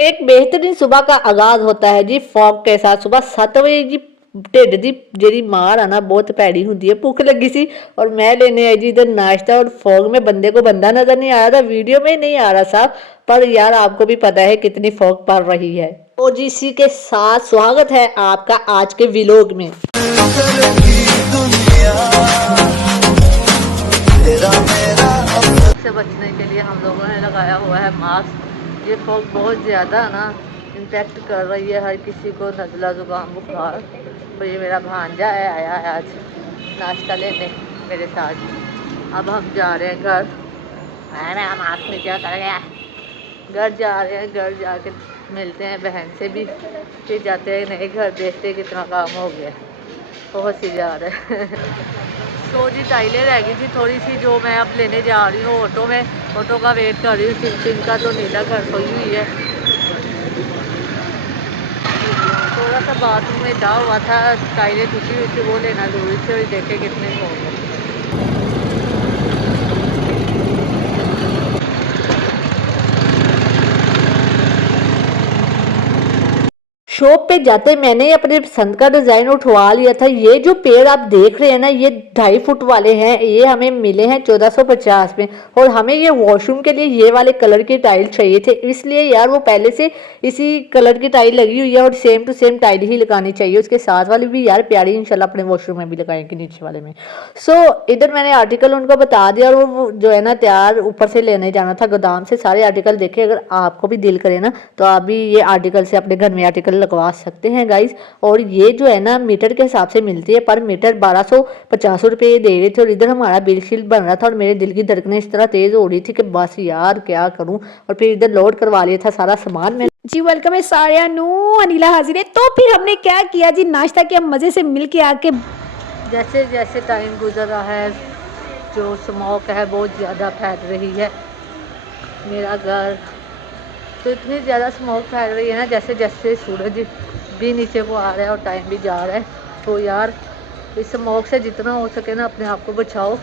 एक बेहतरीन सुबह का आगाज होता है जी फॉग के साथ। सुबह 7 ਵਜੇ ਜੀ ਢਿੱਡ ਦੀ ਜਿਹੜੀ ਮਾਰ ਆ ना बहुत भैड़ी होती है। भूख लगी सी और मैं लेने आई जी इधर नाश्ता और फॉग में बंदे को बंदा नजर नहीं आ रहा था, वीडियो में नहीं आ रहा साहब, पर यार आपको भी पता है कितनी फॉग पड़ रही है। और जी इसी के साथ स्वागत है आपका आज के व्लॉग में। से बचने के लिए हम लोगों ने लगाया हुआ है मास्क। ये फॉग बहुत ज़्यादा ना इम्पैक्ट कर रही है हर किसी को, नज़ला ज़ुकाम बुखार। तो ये मेरा भांजा है, आया है आज नाश्ता लेने मेरे साथ। अब हम जा रहे हैं घर। मेरा मास्क नीचे उतर गया। घर जा रहे हैं, घर जाके मिलते हैं बहन से भी, फिर जाते हैं नए घर, देखते हैं कितना काम हो गया। बहुत सी जा रहे हैं। सो जी टाइलें रह गई थी थोड़ी सी, जो मैं अब लेने जा रही हूँ ऑटो में। ऑटो का वेट कर रही हूँ। चिन का तो नीला घर सोई हुई है। थोड़ा सा बाथरूम में जा हुआ था, टाइलें टूटी हुई थी, वो लेना जरूरी थी। और देखे कितने हो गए। शॉप पे जाते मैंने अपने पसंद का डिज़ाइन उठवा लिया था। ये जो पेड़ आप देख रहे हैं ना, ये 2.5 फुट वाले हैं। ये हमें मिले हैं 1450 में। और हमें ये वॉशरूम के लिए ये वाले कलर की टाइल चाहिए थे, इसलिए यार वो पहले से इसी कलर की टाइल लगी हुई है और सेम टू सेम टाइल ही लगानी चाहिए। उसके साथ वाली भी यार प्यारी, इंशाल्लाह अपने वॉशरूम में भी लगाएंगे नीचे वाले में। सो इधर मैंने आर्टिकल उनको बता दिया और वो जो है ना तैयार ऊपर से लेने जाना था गोदाम से। सारे आर्टिकल देखे, अगर आपको भी दिल करे ना तो आप भी ये आर्टिकल से अपने घर में आर्टिकल लगवा सकते हैं गाइज। और ये जो है ना मीटर के हिसाब से मिलती है, पर मीटर 1250 रुपये दे रहे थे। और इधर हमारा बिल शील बन रहा था और मेरे दिल की धड़कनें इस तरह तेज हो रही थी कि बस यार क्या करूं। और फिर इधर लोड करवा लिया था सारा सामान में जी। वेलकम है सारिया नू, अनिला हाजिर है। तो फिर हमने क्या किया जी, नाश्ता किया मज़े से मिल के आके। जैसे जैसे टाइम गुजर रहा है, जो स्मोक है बहुत ज़्यादा फैल रही है मेरा घर। तो इतनी ज़्यादा स्मोक फैल रही है ना, जैसे जैसे सूरज भी नीचे को आ रहा है और टाइम भी जा रहा है। तो यार इस स्मोक से जितना हो सके ना अपने आप को बचाओ।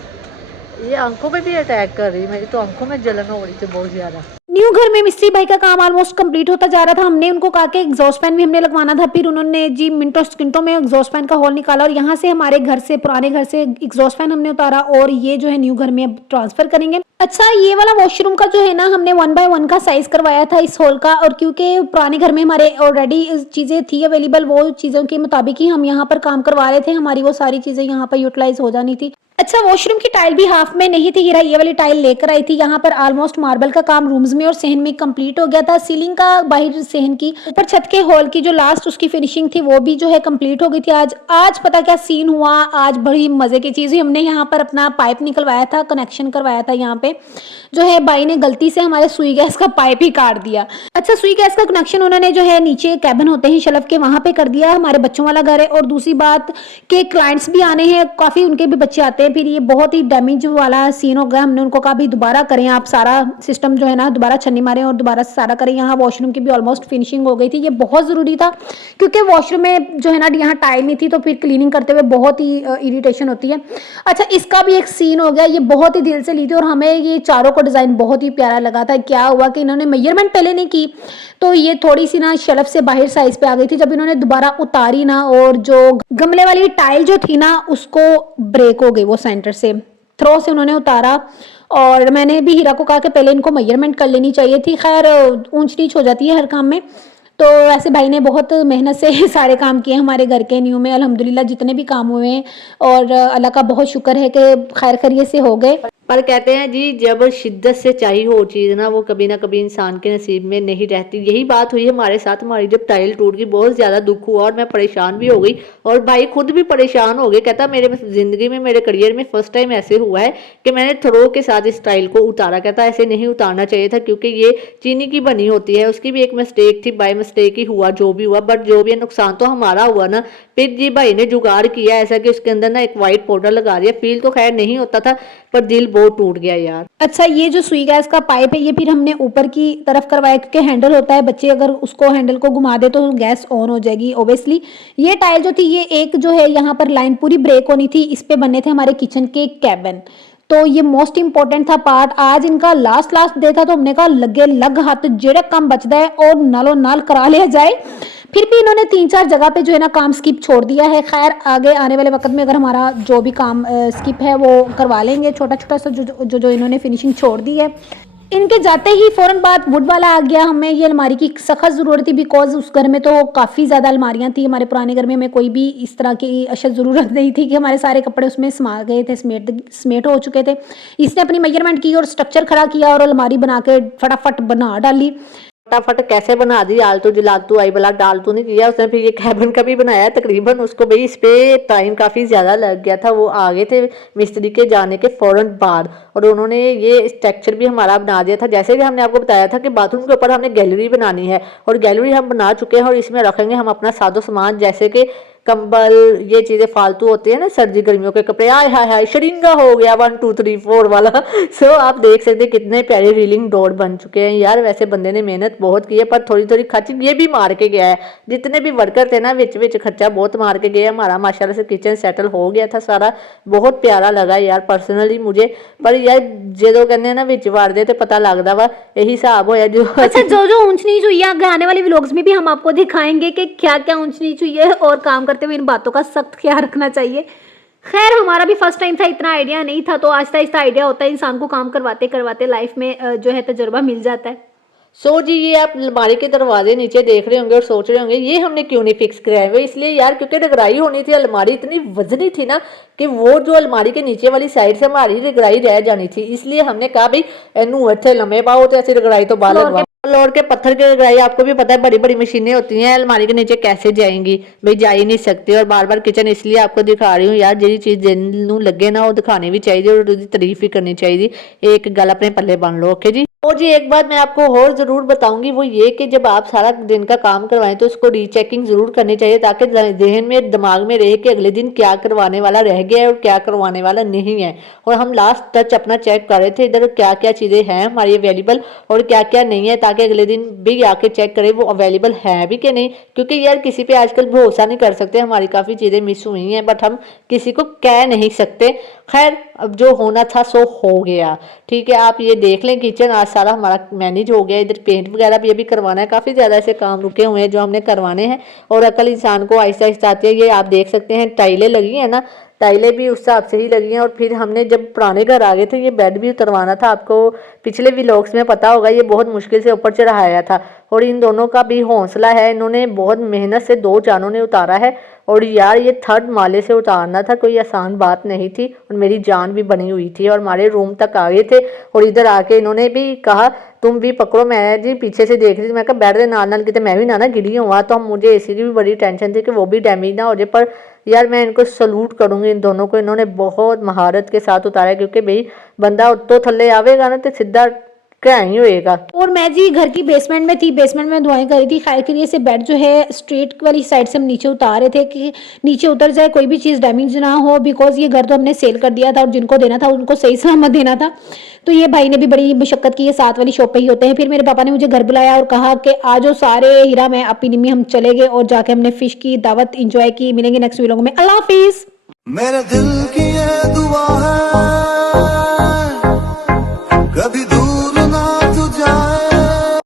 ये आंखों पे भी अटैक कर रही है, मेरी तो आंखों में जलन हो रही थी बहुत ज़्यादा। न्यू घर में मिस्त्री भाई का काम ऑलमोस्ट कंप्लीट होता जा रहा था। हमने उनको कहा कि एग्जॉस्ट फैन भी हमने लगवाना था। फिर उन्होंने जी मिनटों सेकंडों में एग्जॉस्ट फैन का होल निकाला और यहाँ से हमारे घर से, पुराने घर से एग्जॉस्ट फैन हमने उतारा और ये जो है न्यू घर में अब ट्रांसफर करेंगे। अच्छा, ये वाला वॉशरूम का जो है ना हमने 1x1 का साइज करवाया था इस हॉल का। और क्योंकि पुराने घर में हमारे ऑलरेडी चीज़ें थी अवेलेबल, वो चीज़ों के मुताबिक ही हम यहाँ पर काम करवा रहे थे। हमारी वो सारी चीज़ें यहाँ पर यूटिलाइज हो जानी थी। अच्छा, वॉशरूम की टाइल भी हाफ में नहीं थी, हीरा ये वाली टाइल लेकर आई थी। यहाँ पर ऑलमोस्ट मार्बल का काम रूम्स में और सहन में कंप्लीट हो गया था। सीलिंग का बाहर सहन की, ऊपर छत के हॉल की जो लास्ट उसकी फिनिशिंग थी वो भी जो है कंप्लीट हो गई थी। आज पता क्या सीन हुआ, आज बड़ी मजे की चीज हुई। हमने यहाँ पर अपना पाइप निकलवाया था, कनेक्शन करवाया था। यहाँ पे जो है भाई ने गलती से हमारे सुई गैस का पाइप ही काट दिया। अच्छा, सुई गैस का कनेक्शन उन्होंने जो है नीचे कैबिन होते हैं शेल्फ के, वहां पे कर दिया। हमारे बच्चों वाला घर है और दूसरी बात के क्लाइंट्स भी आने हैं, काफी उनके भी बच्चे आते हैं। फिर ये बहुत ही डैमेज वाला सीन हो गया। हमने उनको कहा भी दोबारा करें, आप सारा सिस्टम जो है ना दोबारा छन्नी मारें और दोबारा सारा करें। यहाँ वॉशरूम की भी ऑलमोस्ट फिनिशिंग हो गई थी। ये बहुत जरूरी था क्योंकि वॉशरूम में जो है ना यहाँ टाइल नहीं थी, तो फिर क्लीनिंग करते हुए बहुत ही इरिटेशन होती है। अच्छा, इसका भी एक सीन हो गया। ये बहुत ही दिल से ली थी और हमें ये चारों को डिजाइन बहुत ही प्यारा लगा था। क्या हुआ कि इन्होंने मेजरमेंट पहले नहीं की, तो ये थोड़ी सी ना शेल्फ से बाहर साइज पे आ गई थी। जब इन्होंने दोबारा उतारी ना, और जो गमले वाली टाइल जो थी ना उसको ब्रेक हो गई, वो सेंटर से थ्रो से उन्होंने उतारा। और मैंने भी हीरा को कहा कि पहले इनको मेजरमेंट कर लेनी चाहिए थी। खैर ऊंच नीच हो जाती है हर काम में। तो वैसे भाई ने बहुत मेहनत से सारे काम किए हमारे घर के न्यू में, अल्हम्दुलिल्लाह जितने भी काम हुए हैं। और अल्लाह का बहुत शुक्र है कि खैर खैरियत से हो गए। पर कहते हैं जी जब शिद्दत से चाहिए हो चीज़ ना, वो कभी ना कभी इंसान के नसीब में नहीं रहती। यही बात हुई हमारे साथ। हमारी जब टाइल टूट गई बहुत ज़्यादा दुख हुआ और मैं परेशान भी हो गई और भाई खुद भी परेशान हो गए। कहता मेरे ज़िंदगी में, मेरे करियर में फर्स्ट टाइम ऐसे हुआ है कि मैंने थ्रो के साथ इस टाइल को उतारा। कहता ऐसे नहीं उतारना चाहिए था क्योंकि ये चीनी की बनी होती है। उसकी भी एक मिस्टेक थी, बाय मिस्टेक ही हुआ जो भी हुआ, बट जो भी नुकसान तो हमारा हुआ ना। फिर जी भाई ने जुगाड़ किया ऐसा कि उसके अंदर ना एक वाइट पाउडर लगा दिया। फील तो खैर नहीं होता था पर दिल बहुत टूट गया यार। अच्छा, ये जो सुई गैस का पाइप है ये फिर हमने ऊपर की तरफ करवाया क्योंकि हैंडल होता है, बच्चे अगर उसको हैंडल को घुमा दे तो गैस ऑन हो जाएगी ओब्वियसली। ये टाइल जो थी, ये एक जो है यहाँ पर लाइन पूरी ब्रेक होनी थी। इस पे बनने थे हमारे किचन के कैबिन। तो ये मोस्ट इंपॉर्टेंट था पार्ट। आज इनका लास्ट डे था, तो हमने कहा लगे लग हाथ जेड़ा काम बचता है और नालों नाल करा लिया जाए। फिर भी इन्होंने 3-4 जगह पे जो है ना काम स्किप छोड़ दिया है। खैर आगे आने वाले वक्त में अगर हमारा जो भी काम स्किप है वो करवा लेंगे, छोटा छोटा सा जो इन्होंने फिनिशिंग छोड़ दी है। इनके जाते ही फ़ौरन बाद वुड वाला आ गया। हमें ये अलमारी की सख्त ज़रूरत थी, बिकॉज उस घर में तो काफ़ी ज़्यादा अलमारियाँ थी। हमारे पुराने घर में हमें कोई भी इस तरह की अशद ज़रूरत नहीं थी कि हमारे सारे कपड़े उसमें समा गए थे, समेट हो चुके थे। इसने अपनी मेजरमेंट की और स्ट्रक्चर खड़ा किया और अलमारी बना के फटाफट बना डाली। फटाफट कैसे बना दी, आलतू जलालतू आई बला डालतू नहीं किया उसने। फिर ये कैबिन का भी बनाया तकरीबन, उसको भाई इस पे टाइम काफ़ी ज़्यादा लग गया था। वो आ गए थे मिस्त्री के जाने के फ़ौरन बाद और उन्होंने ये स्ट्रक्चर भी हमारा बना दिया था। जैसे कि हमने आपको बताया था कि बाथरूम के ऊपर हमने गैलरी बनानी है और गैलरी हम बना चुके हैं और इसमें रखेंगे हम अपना सादो सामान, जैसे कि कंबल, ये चीज़ें फालतू होती है ना, सर्दी गर्मियों के कपड़े। आय हाय हाय शरिंगा हो गया 1 2 3 4 वाला। सो आप देख सकते हैं कितने प्यारे रीलिंग डोर बन चुके हैं यार। वैसे बंदे ने मेहनत बहुत की है पर थोड़ी थोड़ी खर्च ये भी मार के गया है। जितने भी वर्कर थे ना विच खर्चा बहुत मार के गया। हमारा माशाल्लाह से किचन सेटल हो गया था सारा, बहुत प्यारा लगा यार पर्सनली मुझे। पर यार जो कहने ना विच वार दे तो पता लगता वा, यही हिसाब होया जो। अच्छा, जो ऊंच नीच हुई है आगे आने वाले व्लॉग्स में भी हम आपको दिखाएंगे कि क्या क्या ऊंच नीच हुई है और काम करते हुए इन बातों का सख्त ख्याल रखना चाहिए। खैर हमारा भी फर्स्ट टाइम था, इतना आइडिया नहीं था, तो आहिस्ता आहिस्ता आइडिया होता है इंसान को। काम करवाते करवाते लाइफ में जो है तजुर्बा मिल जाता है। सो जी ये आप अलमारी के दरवाजे नीचे देख रहे होंगे और सोच रहे होंगे ये हमने क्यों नहीं फिक्स कराए हुए। इसलिए यार क्योंकि रगड़ाई होनी थी, अलमारी इतनी वजनी थी ना कि वो जो अलमारी के नीचे वाली साइड से हमारी रगड़ाई रह जानी थी। इसलिए हमने कहा भाई इनू इतने लम्बे पाओ तो ऐसी रगड़ाई तो बाहर लगवाओ। फ्लोर के पत्थर की रगड़ाई आपको भी पता है, बड़ी बड़ी मशीनें होती हैं, अलमारी के नीचे कैसे जाएंगी भाई, जा ही नहीं सकते। और बार बार किचन इसलिए आपको दिखा रही हूँ यार, जी चीज़ जिन्होंने लगे ना वो दिखानी भी चाहिए और उसकी तारीफ भी करनी चाहिए। एक गल अपने पल्ले बन लो। ओके जी। और जी एक बात मैं आपको और ज़रूर बताऊंगी, वो ये कि जब आप सारा दिन का काम करवाएं तो उसको रीचेकिंग ज़रूर करनी चाहिए, ताकि जहन में दिमाग में रहे कि अगले दिन क्या करवाने वाला रह गया है और क्या करवाने वाला नहीं है। और हम लास्ट टच अपना चेक कर रहे थे इधर क्या क्या चीज़ें हैं हमारी अवेलेबल और क्या क्या नहीं है, ताकि अगले दिन भी आके चेक करें वो अवेलेबल है भी कि नहीं। क्योंकि यार किसी पे आजकल भरोसा नहीं कर सकते, हमारी काफ़ी चीज़ें मिस हुई हैं बट हम किसी को कह नहीं सकते। खैर अब जो होना था सो हो गया। ठीक है, आप ये देख लें किचन आज सारा हमारा मैनेज हो गया। इधर पेंट वगैरह भी अभी करवाना है, काफ़ी ज़्यादा ऐसे काम रुके हुए हैं जो हमने करवाने हैं और अकल इंसान को आहिस्ता आहिस्ता आती है। ये आप देख सकते हैं टाइलें लगी हैं ना, टाइलें भी उस हिसाब से ही लगी हैं। और फिर हमने जब पुराने घर आ गए थे ये बेड भी उतरवाना था, आपको पिछले व्लॉग्स में पता होगा ये बहुत मुश्किल से ऊपर चढ़ाया था। और इन दोनों का भी हौसला है, इन्होंने बहुत मेहनत से 2 जानों ने उतारा है। और यार ये 3rd माले से उतारना था, कोई आसान बात नहीं थी और मेरी जान भी बनी हुई थी। और हमारे रूम तक आ गए थे और इधर आके इन्होंने भी कहा तुम भी पकड़ो। मैं जी पीछे से देख रही थी, मैं कहा बैठ दे नाल नाल कितने मैं भी ना गिरी हुआ। तो हम मुझे इसी की भी बड़ी टेंशन थी कि वो भी डैमेज ना हो जाए। पर यार मैं इनको सलूट करूँगी इन दोनों को, इन्होंने बहुत महारत के साथ उतारा। क्योंकि भाई बंदा उत्तों थल्ले आवेगा ना तो सीधा क्या ही होएगा। और मैं जी घर की बेसमेंट में थी, बेसमेंट में दुआएं करी थी। खैर करिए से बेड जो है स्ट्रेट वाली साइड से हम नीचे उतार रहे थे कि नीचे उतर जाए, कोई भी चीज़ डैमेज ना हो, बिकॉज ये घर तो हमने सेल कर दिया था और जिनको देना था उनको सही सलामत देना था। तो ये भाई ने भी बड़ी मशक्कत की, ये 7 वाली शॉप पे ही होते हैं। फिर मेरे पापा ने मुझे घर बुलाया और कहा कि आ जाओ सारे हीरा मैं अपनी निम्मी हम चले गए और जाके हमने फिश की दावत इंजॉय की। मिलेंगे नेक्स्ट व्लॉग में, अल्लाह हाफिज। मेरे दिल की ये दुआ है कभी